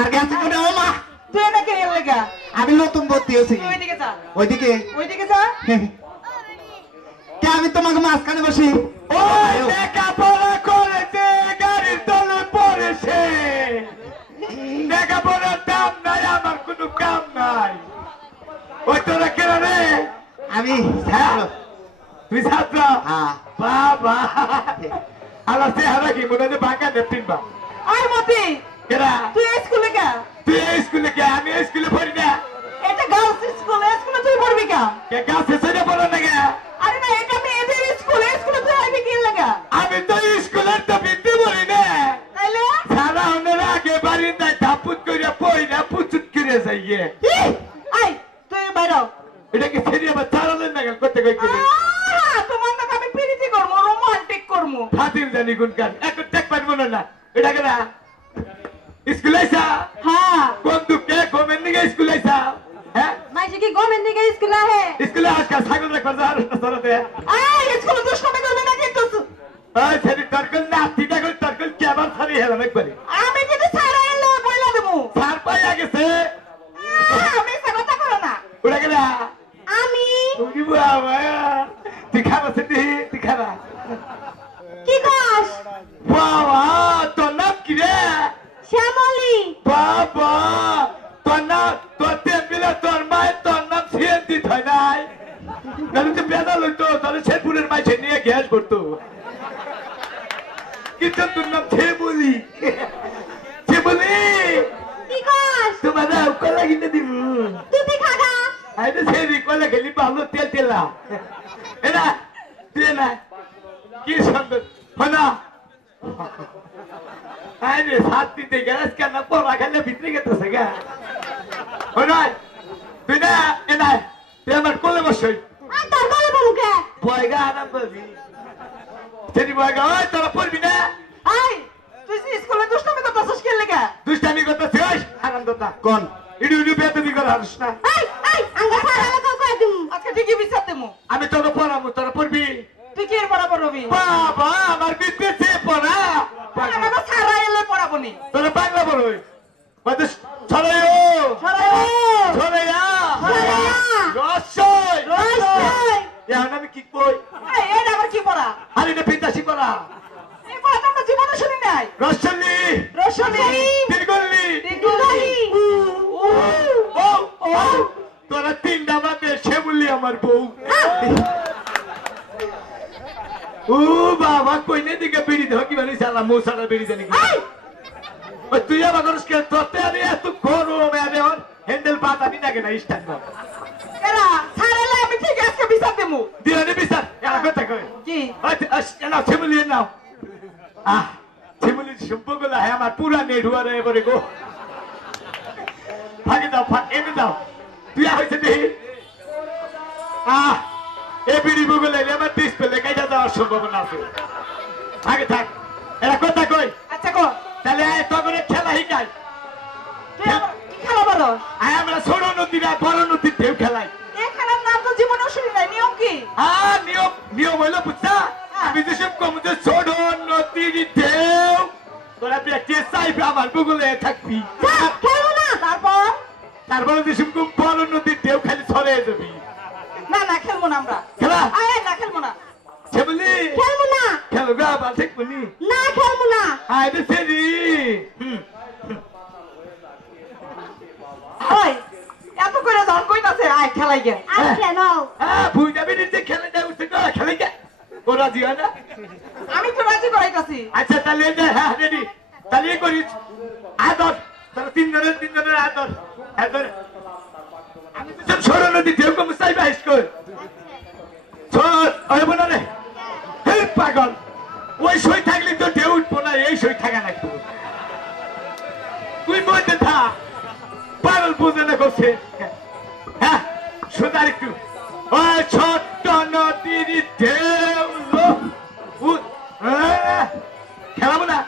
আর গেছে কোনে ও মা তুই না কে এর লাগা আমি নতুন ভর্তি হইছি ওইদিকে যা ওইদিকে যা কে আমি তোমাকে মাঝখানে বসি ওই লেখাপড়া করেছে গাড়ির তলে পড়েছে লেখাপড়ার দাম নাই আমার কোনো কাম নাই ওই তোরা কেন রে আমি ছাত্র তুই ছাত্র হ্যাঁ বাবা আমার চেহারা কি মনে হয় বাঁকা নেপটিন বা আয় মতি কেরা তুই স্কুলে কা তুই এই স্কুলে কে আমি এই স্কুলে পড়ি না এটা গার্লস স্কুল স্কুলে তুই পড়বি কা কে গাছে সেটা পড়ো না কে আরে না এটা মেয়েদের স্কুল স্কুলে তুই আইবি কি লাগা আমি তো স্কুলের তো বিদ্যে পড়ি না তাইলে সারা ওনারা আগে বাড়ির নাই ধাপুত করে পড়ি না পুচুত করে যাইয়ে আই তুই বাইরে এটা কি সেরি আবার চালালেন না করতে কই কি তোমার নাকি আমি প্রীতি করব রোমান্টিক করব ফাতির জানি কোন কাজ এখন টেক পারবো না এটা কেনা স্কুল আইসা হ্যাঁ কোন দুঃখে গোমেন দিকে স্কুল আইসা হ্যাঁ মাইছে কি গভর্নমেন্ট থেকে স্কুল আহে স্কুলে আজকাল ছাগল রাখবার যাওয়ার সরতে আই স্কুলে দুষ্টামি করবে না কিন্তু ওই সেরি তরকল না তিটা করে তরকল কি আবার ছাড়ি হেলাম একবারে আমি যদি ছাড়া এলে বইলা দেবো সার পাইয়া গেছে আমি কথা করো না ওটা কেনা আমি তুমি বাবা তুই খাবা সেটি তুই খাবা কি কাজ বাবা তোর নাম কি রে শ্যামলী বাবা তোর নাম তোর টেম্পিলে তোর মায়ের তোর নাম সিএনটি হয় নাই নাহলে তো বেদা লইতো তাহলে শেরপুরের মাইছে নিয়ে গ্যাস করতো কিন্তু তোর নাম ছেবুলি ছেবুলি কি কাজ তোমার কলা কিনে দিব তুমি খাগা আরে সেরি কলা খেলি ভালো তেল তেলা এরা তুই না কি সুন্দর হনা আরে সাথী তে গ্যাস কেন পড়া খেলে ভিতরে গেতেছে গা হনা তুই না এনা তুই আমার কোলে বসই আর তোর গলে বলুকে বয়গা আরাম করবি সেরি বয়গা ওই তোরা পড়বি না আই তুই স্কুলে দুষ্টামি করতেছিস কি লাগা দুষ্টামি করতেছিস আরাম দাতা কোন ইডু ইডু বেতবি কর হারস না আই আঙ্গা সারা লাগা কই দিমু আজকে ঠিকই বিচার দেমু আমি তোর পড়াবো তোরা পড়বি তুই কি এর বরাবর রবি বাবা আমার বিদ্যুৎ পড়া আমি তো সারা এলে পড়াবো নি তোরা বাংলা পড়ই বাদ ছড়াইও ছড়াইয়া রসই এখন আমি কি কই এই এটা আবার কি পড়া আরে না পিতাসি পড়া এই পড়া তো আমরা জীবনে শুনি নাই রসলি রসনি তিরগল্লি টিকুলি ও ও তোরা তিনটা বাদে সেবুলি আমার বউ ও বাবা কইনে দিকে বিড়ি দাও কি মানে সালা মোসালা বিড়ি দেনি ওই তুই আমার করসকে তোতে আমি এত গরম আমি হ্যান্ডেল পাতা নি না কেন স্ট্যান্ড এরা সারালে আমি ঠিক আজকে বিচার দেমু দিলানি বিচার এরা কথা কই কি না সেবুলি নাও সেবুলি সম্পর্কলা হ্যাঁ আমার পুরা নেড়ুয়া রে বলে গো ভাগে দাও এনে দাও তুই হইছে দেখি এ বিড়ি বগলে আমার ডিসপ্লে কাইটা দেওয়ার সম্ভাবনা আছে আগে থাক এরা কথা কই আচ্ছা কো তাহলে তখন খেলা শিখাই তুই কি খেলা বলো আমরা ছোট নদীরা বড় নদীর ঢেউ খেলাই এই খেলার নাম তো জীবনে শুনি নাই নিয়ম কি নিয়ম নিয়ম হইলো বুঝছা আমি যেসব কম যে ছোট নদীর ঢেউ তোরা প্র্যাকটিস চাইবে আমার বগলে থাকবি খেলবো না তারপরে যেসব কম বড় নদীর ঢেউ খালি ছড়ে যাবি না খেলবো না আমরা খেলা না খেলবো না সেবলি খেলবো না খেলো গা বাল ঠিক বলি না খেলবো না আইবে সেরি ওই এত করে যখন কইতাছে আয় খেলাই গে আয় কেন ভুই যাবি নিজে খেলে যা উঠতে গা খেলে গে ওরা জিয়া না আমি তো রাজি করাইতাছি আচ্ছা তাহলে হ্যাঁ রেডি তাহলে করি আদর তাহলে তিনজনের আদর আদর আমি তো সব ছোট নদী ঢেউ কম চাইবে হাইস্কুল ছোট ওই বোনা রে হে পাগল ওই সই থাকলে তো ঢেউ উঠবো না এই সই থাকা লাগতো তুই মধ্যে থাক পাগল বুঝে না করছে হ্যাঁ সোজা একটু ওই ছোট্ট নদীর ঢেউ খেলাবো না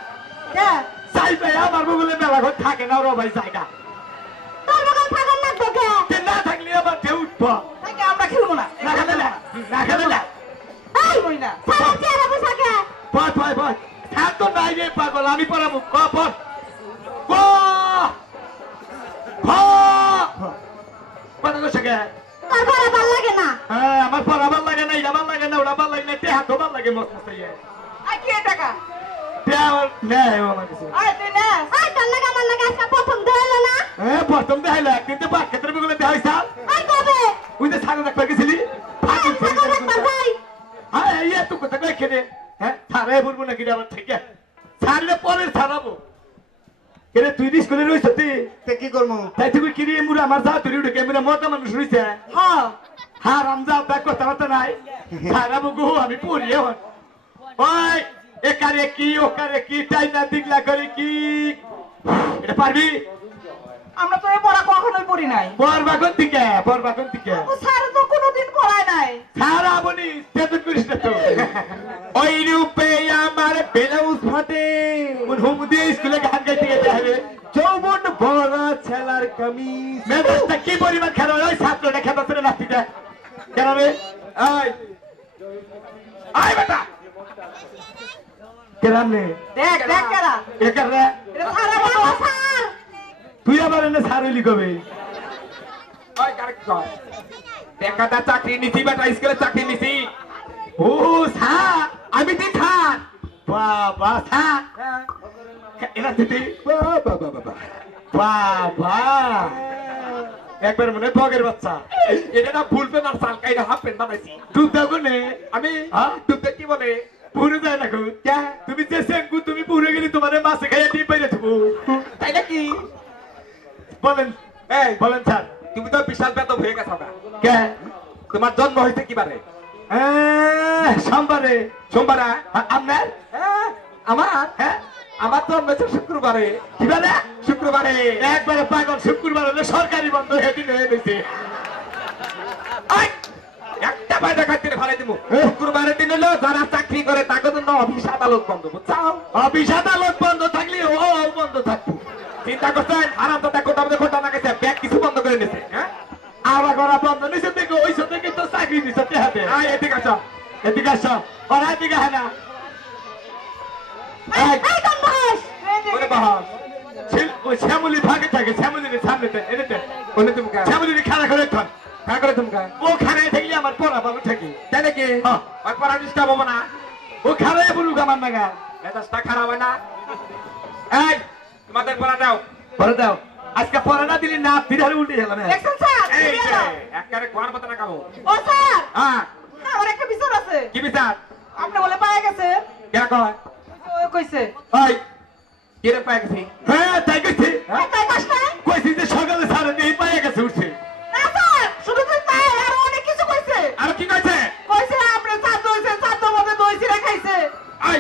চাইবে আমার বগুলে মেলা ঘর থাকে না ওরা ভাই জায়গা না থাকলে আবার ঢেউ উঠবো আমরা খেলবো না না খেলে না খেলে না থাক তো নাই রে পাগল আমি পড়াবো ক বসে গে তোর পড়া ভাল লাগে না হ্যাঁ আমার পড়া ভাল লাগে না এটা ভাল লাগে না ওটা ভাল লাগে না তে হাত ভাল লাগে মস্ত মস্ত আই কি টাকা তে আমার নেই আমার কাছে আই তুই না আই তোর লাগে আমার লাগে আজকে প্রথম দেখাইলো না হ্যাঁ প্রথম দেখাইলো একদিন তো বাদ ক্ষেত্রে বলে দেখাই সাল আই কবে ওই যে ছাগল দেখতে গেছিলি আই ছাগল একবার ভাই হ্যাঁ এই তো কথা কই খেলে হ্যাঁ ছাড়াই বলবো না কি আমার ঠিক আছে ছাড়লে পরে ছাড়াবো কেরে তুই স্কুলে রইছ তুই কি করবো তাই তুই কিরি মুরা আমার যা তুই উঠে ক্যামেরা মতো মানুষ রইছে হ্যাঁ হ্যাঁ রামজা ব্যাগ কথা বার্তা নাই ছাড়াবো গো আমি পড়ি এখন ওই একারে কি ওকারে কি তাই না দিগলা করে কি এটা পারবি আমরা তো এই পড়া কখনোই পড়ি নাই পড়বাখন থেকে ও স্যার তো কোনোদিন পড়ায় নাই সারা বনি তেতুন করিস না তো ওই রূপে আমার ব্লাউজ ফাটে ওর হোম দিয়ে স্কুলে গান গাইতে গেতে হবে যৌবন বড় ছেলার কামিজ মেজাজটা কি পরিমাণ খারাপ ওই ছাত্রটা খেতা ছেড়ে নাচতে কেন রে আয় আয় বেটা কেরাম নে দেখ দেখ কেডা একার রে এটা সারা বড় স্যার তুই আবার এনে সারইলি কবে ওই কারেক্ট কর দেখাটা চাকরি নিছি বেটা স্কুলে চাকরি নিছি ও সা আমি দি থাক বাবা সা এরা দিদি বাবা বাবা বাবা একবার মনে বগের বাচ্চা এটা না ফুল প্যান্ট আর সালকাইরা হাফ প্যান্ট বানাইছি তুই দেখো নে আমি হ্যাঁ? তুমি কি বলে পুরো যায় না গো তুমি যে সেঙ্গু তুমি পুরো গেলে তোমার মাসে খাইয়া দিয়ে পাইলে তুমি তাই নাকি বলেন এই বলেন স্যার তুমি তো বিশাল বেতন হয়ে গেছো না কে তোমার জন্ম হয়েছে কিবারে সোমবারে সোমবারে আপনার আমার হ্যাঁ আমার জন্ম হয়েছে শুক্রবারে কি বলে শুক্রবারে একবারে পাগল শুক্রবার হলে সরকারি বন্ধ হেদিন হয়ে গেছে আই, একটা ফায়দা খাইতে ফেলাই দিব শুক্রবারের দিন হলো যারা চাকরি করে তাকে জন্য অফিস আদালত বন্ধ বুঝছাও অফিস আদালত বন্ধ থাকলে ও বন্ধ থাকতো চিন্তা করছেন আরাম তো দেখো আমাদের ঘটনা না গেছে ব্যাগ কিছু বন্ধ করে নিছে হ্যাঁ আবার করা বন্ধ নিচে থেকে ওই সাথে কিন্তু চাকরি দিচ্ছে হাতে আয় এদিকে আসো এদিকে আসো ওরা এদিকে হ্যাঁ না এই কোন বয়স ওরে বাহাস ওই শ্যামলি ফাঁকে থাকে শ্যামলির সামনে এনেতে ওনে তুমি কা শ্যামলির খেলা করে থাক কার করে তুমি কা ও খানায় থাকলে আমার পড়া ভালো থাকি তাই নাকি হ্যাঁ। ওই পড়া ডিস্টার্ব হবে না ও খানায় বলুক আমার নাগা মেজাজটা খারাপ হয় না এই তোমাদের পড়া দাও পরে দাও আজকে পড়া না দিলে না ফিরারে উল্টে গেলাম দেখছেন স্যার এই যে একবারে কোয়ার মতো না কামো ও স্যার হ্যাঁ আমার একটা বিচার আছে কি বিচার আপনি বলে পায়ে গেছে কে কয় ও কইছে ওই কে রে পায় গেছি হ্যাঁ তাই কইছি এই তাই কাজ নাই কইছি যে সকালে সারা দিয়ে পায়ে গেছে উঠছে না স্যার শুধু তুই পায়ে আর অনেক কিছু কইছে আর কি কইছে কইছে আপনি চাঁদ হইছে চাঁদ মধ্যে দই ছিঁড়ে খাইছে আই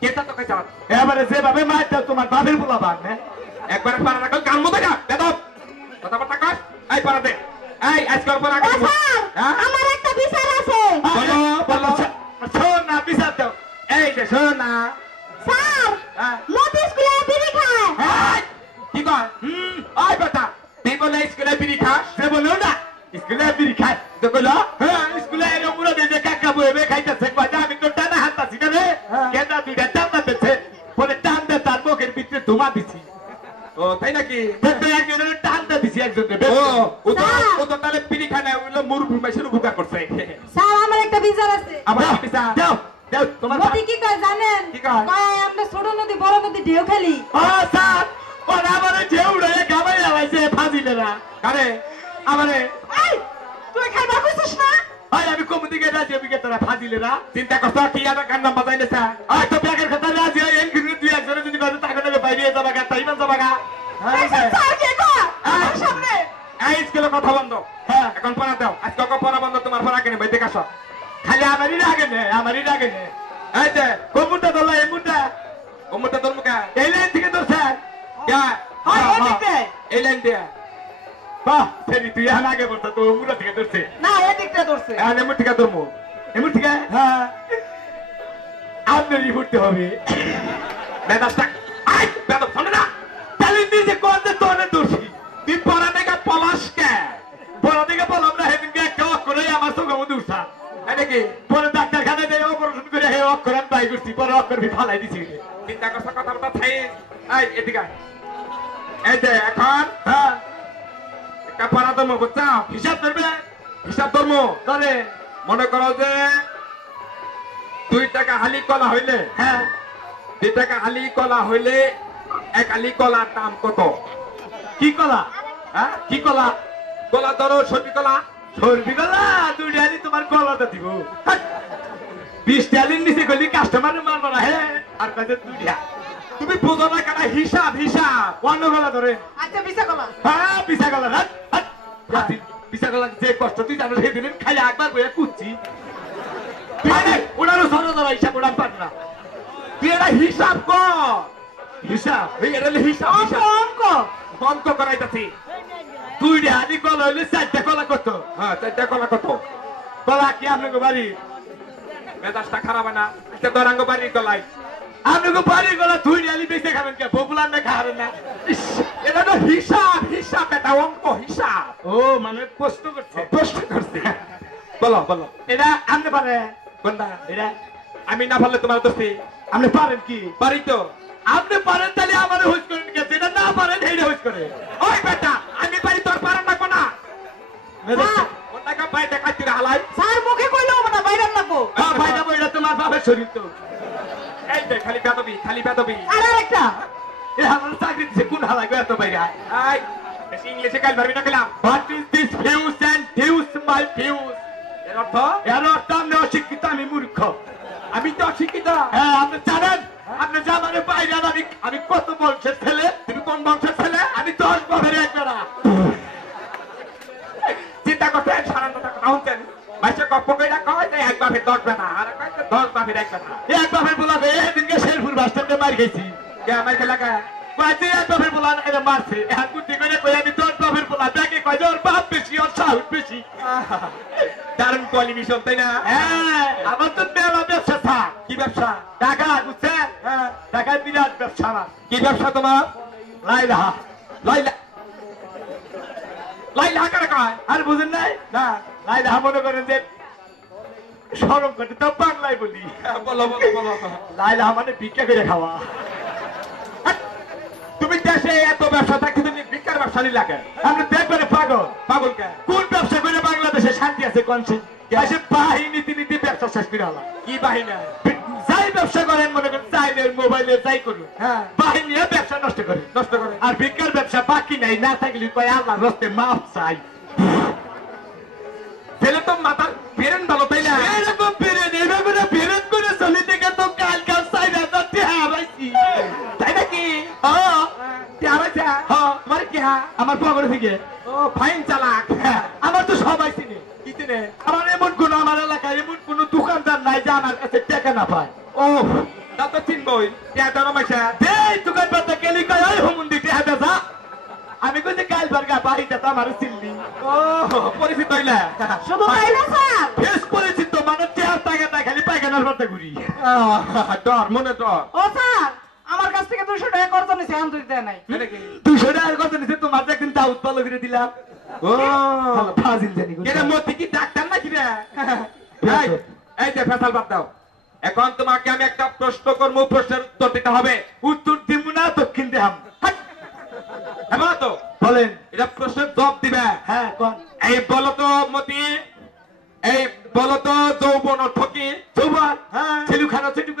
কেটা তো কইছ এবারে যেভাবে মার দাও তোমার বাপের পোলা বান হ্যাঁ একবার পারা রাখো কান মতো যা বেদব কথা বার্তা কর এই পারা দে এই আজকাল পড়া ও কাজ স্যার হ্যাঁ আমার একটা বিচার আছে বলো, বলো। শোন না বিচার দাও এই যে শোন না স্যার হ্যাঁ মতি স্কুলে বিড়ি খায় এই, কি কয় ওই বেটা তুই বলে স্কুলে বিড়ি খাস সে বলো না স্কুলে বিড়ি খায় তো কইলো হ্যাঁ স্কুলে এলো মুড়া দিয়ে যে কাকা বইবে খাইতেছে বাজা আমি তো টানা হাততাছি না রে কেনা দুইটা টানা দিচ্ছে পরে টান দে তার মুখের ভিতরে ধুমা দিছি ও তাই নাকি তো একজনের টান দে দিছি একজনের ও ও তো ও তো তাহলে বিড়ি খায় না ওইগুলো মুরুবি মাইসের উপকার করছে স্যার আমার একটা বিচার আছে আবার দাও, কি বিচার দাও দাও তোমার মতি কি কয় জানেন কি কয়? আমরা ছোট নদী বড় নদী ঢেউ খেলি ও স্যার ওরা আমারে যে উড়ে গাবাই লাগাইছে ফাজিলেরা কারে আমারে এই তুই খাইবা কইছিস না আই আমি কম দিকে রাজি আমি কে তোরা ফাজিলেরা চিন্তা করছো কি আর কার নাম বাজাইলে স্যার আই তো ব্যাগের কথা রাজি আই এন কিন্তু দুই একজনে যদি করে তাকে নেবে বাইরে যাবা গা তাইমান যাবা গা দেখছেন স্যার কে কয় আমার সামনে এই স্কুলে কথা বন্ধ হ্যাঁ এখন পড়া দাও আজকে পড়া বন্ধ তোমার পড়া কেন ভাই দেখাস খালি আমারই রাগে নে এই যে কোমুটা দলা এমুটা ওমটা তোর মুখা এই লাইন থেকে তোর স্যার ইয়া হয় এদিকে এই লাইন দিয়া বাহ সেরি তুই এখন আগে বলতা তো মুরা থেকে ধরছে না এদিকটা ধরছে এখন এমন ঠিকা তোর মুখ এমন ঠিক আছে হ্যাঁ আপনারই পড়তে হবে মেজাজটা আই বেদব শোনে না তাহলে নিজে কোন যে তোরে দোষী তুই পড়া দেখা পলাশ কে পড়া থেকে বললাম না হেদিনকে একটা অক্ষরে আমার চোখের মধ্যে উঠা এটা কি পরে ডাক্তারখানায় দিয়ে অপারেশন করে হে অক্ষর আমি বাই করছি পরে অক্ষর ফালাই দিছি চিন্তা করছো কথাবার্তা থাই এই এদিকে আয়। এই যে এখন হ্যাঁ কাফারা ধর্ম বুঝছো? হিসাব ধরবে হিসাব ধর্ম করে মনে করো যে 2 টাকা হালি কলা হইলে, হ্যাঁ 2 টাকা হালি কলা হইলে 1 হালি কলার দাম কত? কি কলা হ্যাঁ কি কলা কলা ধরো সবজি কলা, সর্বি কলা 2 ডালি তোমার কলাটা দিব 20 ডালির নিচে গলি কাস্টমারের মারবা না হ্যাঁ আর কাছে 2 টা তুমি বুঝো না কেন? হিসাব হিসাব। অন্য কলা ধরে আচ্ছা বিশা কলা হ্যাঁ পিসা কলা হাট হাট হাতি, পিছা গলা যে কষ্ট তুই জানো সেদিন খাই একবার বইয়া কুচ্ছি। ওনারও সরো ধরা হিসাব ওনার পার না তুই এটা হিসাব কর। হিসাব এই এটা হলো হিসাব হিসাব। অঙ্ক অঙ্ক করাইতাছি। 2 ডালি কলা হইলে 4টা কলা কত হ্যাঁ 4টা কলা কত? কলা কি আপনাকে বাড়ি মেজাজটা খারাপ হয় না? এটা দরাঙ্গ বাড়ির কলাই। আপনাকে বাড়ি কলা 2 ডালি বেঁচে খাবেন কে পপুলার না খাবেন না ইস, এটা তো হিসাব হিসাব, এটা অঙ্ক হিসাব। ও মানে প্রশ্ন করছে প্রশ্ন করছি। বলো বলো এটা আপনি পারে কোনটা? এটা আমি না পারলে তোমার দোষী। আপনি পারেন কি পারি তো। আপনি পারেন তাহলে আমার হুজ করেন কে যেটা না পারেন এইটা হুজ করে ওই বেটা আমি পারি, তোর পারেন না কোনা? কোনটাকে বাইরে কাটতে হালাই? স্যার মুখে কইলেও না বাইরের লাগবো হ্যাঁ ভাই যাবো এটা তোমার বাপের শরীর তো এই যে খালি বেদবি খালি বেদবি। আর আরেকটা এ আমার চাকরি দিছে কোন হালাই এত বাইরে এই বেশি ইংলিশে কাল পারবি না খেলাম। What is this views and views my views এর অর্থ এর অর্থ আমি অশিক্ষিত আমি মূর্খ আমি তো অশিক্ষিত। হ্যাঁ আপনি জানেন আপনি জানেন বাইরে আমি কত বংশের ছেলে তুমি কোন বংশের ছেলে? আমি 10 বাপের এক বেড়া চিন্তা করতে সারান্ত কথা শুনছেন? মাসে কপ্প কইরা কয় যে 1 বাপের 10 বেটা, আর কয় যে 10 বাপের 1 বেটা। এক বাপের বলাবে এদিনকে শেরপুর বাস স্ট্যান্ডে মার খেয়েছি কে আমার খেলা কে? বাজে এক বাপের বলা এটা মারছে এখন বুদ্ধি করে কই আমি 10 বাপের বলা দেখে কয় যে ওর বাপ বেশি ওর সাহস বেশি দারুণ কোয়ালিফিকেশন তাই না? হ্যাঁ আমার তো মেলা ব্যবসা থাক কি ব্যবসা? টাকা বুঝছেন হ্যাঁ টাকায় বিরাট ব্যবসা আমার কি ব্যবসা তোমার? লাইলা লাইলা লাইলা কারে কয়? আর বুঝেন নাই না লাইলা মনে করেন যে সরম করতে তো বাংলায় বলি বলো বলো বলো। লাইলা মানে ভিক্ষা করে খাওয়া তুমি দেশে এত ব্যবসা থাকতে তুমি ভিক্ষার ব্যবসা নিলা কে? আপনি দেখবেন পাগল পাগল কে? কোন ব্যবসা করে বাংলাদেশে শান্তি আছে কনসেন বাহিনী নীতি ব্যবসা শেষ করে আলা কি বাহিনা? যাই ব্যবসা করেন মনে করেন চাইলের মোবাইলে যাই করুন হ্যাঁ বাহিনী ব্যবসা নষ্ট করে নষ্ট করে। আর ভিক্ষার ব্যবসা বাকি নাই না থাকলে কয় আল্লাহ রস্তে মাফ চাই ছেলে তো মাথার বেরেন ভালো তাই না? এরকম বেরেন এভাবে বেরেন করে চলি থেকে তো কাল কাল চাই না তো হারাইছি তাই নাকি? হ্যাঁ কে হারাইছে? হ্যাঁ তোমার কি হা? আমার পকেটে থেকে ও ফাইন চালাক। হ্যাঁ, আমার তো সবাই চিনে কি চিনে? আমার এমন কোন আমার এলাকায় এমন কোন দোকানদার নাই যে আমার কাছে টাকা না পায় ও তা তো চিনবই। কে ধরো মাইসা? এই দোকানদার গেলি কয় ওই হুমুন্দি টাকা বেচা আমি কইছি কাল বারগা বাড়িটা তো আমার চিনলি ও পরিচিত হইলা? শুধু তাই না স্যার ফেস পরিচিত মানে চেয়ার টাকা না খালি পায়খানার করতে ঘুরি ডর মনে ডর। ও স্যার আমার কাছ থেকে 200 টাকা কর্জ নিছে এখন তুই দেয় নাই তাই নাকি? 200 টাকার কথা নিছে তোমার তো একদিন দাউদ পালো করে দিলাম ও ফাজিল জানি কেন মতি কি ডাক্তার নাকি রে? এই, এই যে ফেসাল বাদ দাও। এখন তোমাকে আমি একটা প্রশ্ন করবো, প্রশ্নের উত্তর দিতে হবে। উত্তর দিব না দক্ষিণ দেহাম হ্যাঁ তো বলেন এটা প্রশ্নের জবাব দিবে। হ্যাঁ কোন এই বলো তো মতি, এই বলো তো যৌবন অর্থ কি? যৌবন হ্যাঁ ছেলু খারাপ ছেলু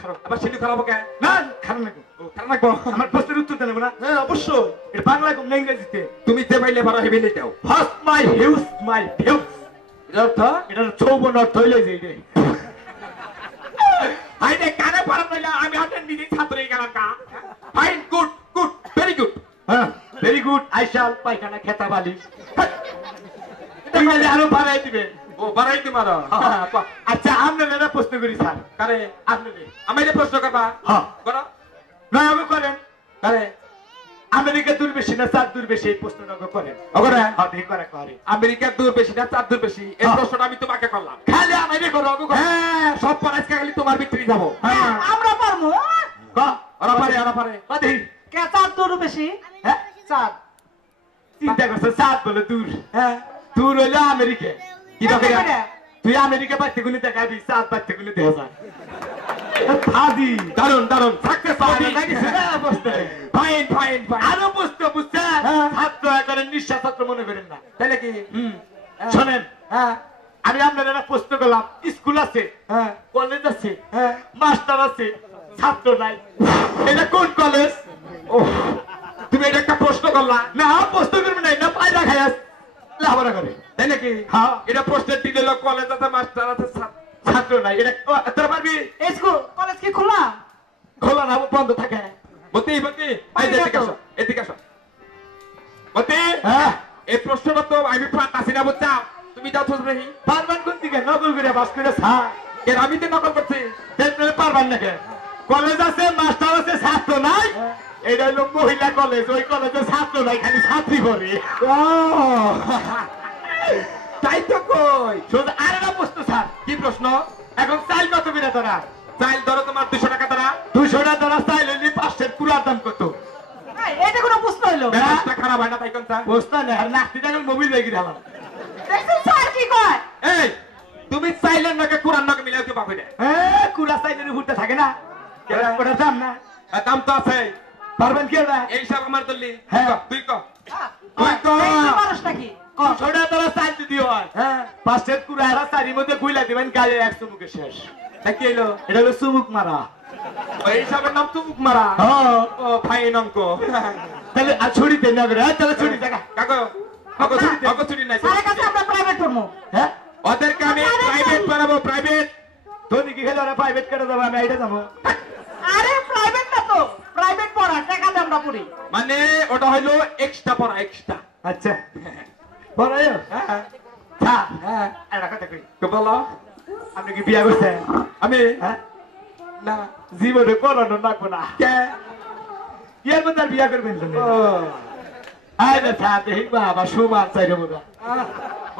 খারাপ আবার সেটি খারাপ কে? না খারাপ না খারাপ লাগবো। আমার প্রশ্নের উত্তর দেবো না হ্যাঁ অবশ্যই। এটা বাংলা কম না ইংরেজিতে তুমি যে পাইলে পারো হেবেলে দাও। ফার্স্ট মাই হিউজ মাই ভিউজ এর অর্থ এটা যৌবন অর্থ হইলে যে এটা আইনে কানে পারা নইলে আমি হাতে নিজে ছাত্র হয়ে গেলাম কা। Fine good good very good. হ্যাঁ ভেরি গুড আইসাল পায়খানা খেতা বালিশ ইংরেজি আরো বাড়াই দিবেন ও বাড়াই তোমার। আচ্ছা আপনার একটা প্রশ্ন করি স্যার কারে? আপনার আমি এটা প্রশ্ন করবা? হ্যাঁ করো। নয় আমি করেন কারে? আমেরিকা দূর বেশি না চার দূর বেশি এই প্রশ্নটা করেন ওগরে হ্যাঁ ঠিক করে করে আমেরিকার দূর বেশি না চার দূর বেশি? এই প্রশ্নটা আমি তোমাকে করলাম। খালি আমাকে করো আমি হ্যাঁ সব পড়াইছে খালি তোমার ভিতরে যাবো। হ্যাঁ আমরা পারমু ওরা পারে ওরা পারে। বাদে কে চার তোর বেশি হ্যাঁ চার চিন্তা করছে সাত বলে দূর হ্যাঁ দূর হইলো আমেরিকা কি বাকি? তুই আমেরিকা পাইতে গুলি দেখাবি সাত পাইতে গুলি দেখা যায় ফাজি দারুন দারুন সাকসেস পারে নাকি সেটা বুঝতে ফাইন ফাইন ফাইন আরো বুঝতে বুঝছেন হ্যাঁ। ছাত্র একেবারে নিঃশ্বাস ছাত্র মনে করেন না তাহলে কি শোনেন হ্যাঁ আমি আপনার একটা প্রশ্ন করলাম স্কুল আছে হ্যাঁ কলেজ আছে হ্যাঁ মাস্টার আছে ছাত্র নাই এটা কোন কলেজ ও তুমি এটা একটা প্রশ্ন করলা না প্রশ্ন করবে নাই না পায়রা খায়াস লাভরা করে তাই নাকি হ্যাঁ। এটা প্রশ্নের দিলে লোক কলেজ আছে মাস্টার আছে ছাত্র নাই এটা তোর পারবি স্কুল কলেজ কি খোলা? খোলা না বন্ধ থাকে মতি মতি এই যে এদিকে আসো এদিকে আসো মতি হ্যাঁ এই প্রশ্নটা তো আমি পারতাছি না বুঝছা তুমি যাও তো দেখি পারবেন কোন দিকে নকল করে বাস করে এর আমি তো নকল করছি পারবেন নাকি কলেজ আছে মাস্টার আছে ছাত্র নাই এটা হলো মহিলা কলেজ ওই কলেজে ছাত্র নাই খালি ছাত্রী করে তাই তো কই শুধু আর একটা প্রশ্ন স্যার কি প্রশ্ন এখন চাইল কত বিনা তোরা চাইল ধরো তোমার 200 টাকা তারা 200 টাকা তোরা চাইল হইলি 500 কুড়ার দাম কত এই, এটা কোনো প্রশ্ন হইলো? ব্যবস্থা খারাপ হয় না তাই কোনটা বস্তা নেই আর নাস্তি টাকা মোবিল হয়ে গেল দেখছেন স্যার কি কয়? এই তুমি চাইলেন নাকি কোরআন নাকি মিলাও কি বাকি দে কুড়া চাইলে ঘুরতে থাকে না ওটার দাম না দাম তো আছে পারবেন কি না এই সব আমার দল্লি হ্যাঁ। তুই ক তুই তো এই মানুষটা কি? কও। 200 টাকা তোরা চাইল যদি হয় হ্যাঁ 500 কুড়া আর চারির মধ্যে গুইলা দিবেন গায়ে 100 মুখে শেষ কি হইলো এটা হলো চুমুক মারা এই সবের নাম তো মুখ মারা হ্যাঁ ও ফাইন অঙ্ক তাহলে আর ছুরি দেন না করে তাহলে ছুরি জায়গা কাকো কাকো ছুটি নাই স্যারের কাছে আমরা প্রাইভেট পড়বো। হ্যাঁ ওদেরকে আমি প্রাইভেট বানাবো প্রাইভেট ধনী কি খেলে ওরা প্রাইভেট করে দেবো আমি এইটা যাবো আরে প্রাইভেট না তো, প্রাইভেট পড়া টাকা দিয়ে আমরা পড়ি। মানে ওটা হইলো এক্সট্রা পড়া এক্সট্রা আচ্ছা বড় হ্যাঁ হ্যাঁ হ্যাঁ একটা কথা কই তো বলো আপনি কি বিয়া করছেন আমি হ্যাঁ না জীবনে করানো লাগবো না কে ইয়ার মধ্যে আর বিয়া করবেন তো ও আয় না সাথে বাবা সুমান চাইরে মুরা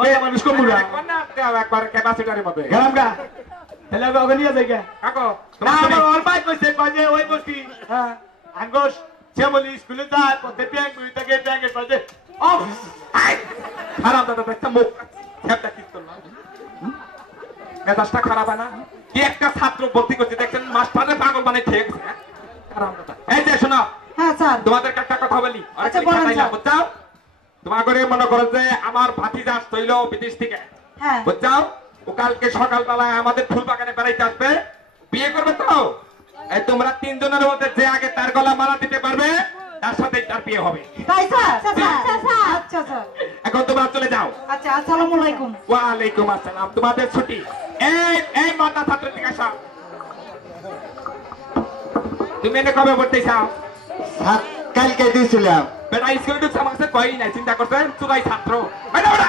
ওই মানুষ কম মুরা কোন না একবার ক্যাপাসিটারের মধ্যে গেলাম গা তাহলে আমি ওখানে নিয়ে যাই গা কাকো না আমার অল্পাই কইছে কজে ওই বসি হ্যাঁ আঙ্গস সে বলি স্কুলে যায় পথে ব্যাংক বই থেকে ব্যাংকের কাছে অফ খারাপ দাদা একটা মুখ খেপটা কি করলাম মেজাজটা খারাপ হয় না কি একটা ছাত্র ভর্তি করছে দেখছেন মাস্টারের পাগল বানাই খেয়ে গেছে খারাপ দাদা এই যে শোনো হ্যাঁ স্যার। তোমাদের একটা কথা বলি আচ্ছা, বলেন স্যার। বুঝছাও তোমার করে মনে করো যে আমার ভাতিজা আসছিল বিদেশ থেকে হ্যাঁ। বুঝছাও ও কালকে সকালবেলায় আমাদের ফুল বাগানে বেড়াইতে আসবে বিয়ে করবে তো এই তোমরা তিনজনের মধ্যে যে আগে তার গলা মালা দিতে পারবে তার সাথে তার বিয়ে হবে তাই স্যার? আচ্ছা স্যার আচ্ছা স্যার। এখন তোমরা চলে যাও আচ্ছা, আসসালামু আলাইকুম। ওয়ালাইকুম আসসালাম তোমাদের ছুটি এই এই মাতা ছাত্র থেকে আসো তুমি এনে কবে পড়তে চাও কালকে দিয়েছিলাম বেটা স্কুলে ঢুকছে আমার কাছে কই নাই চিন্তা করছেন চুরাই ছাত্র বেটা বেটা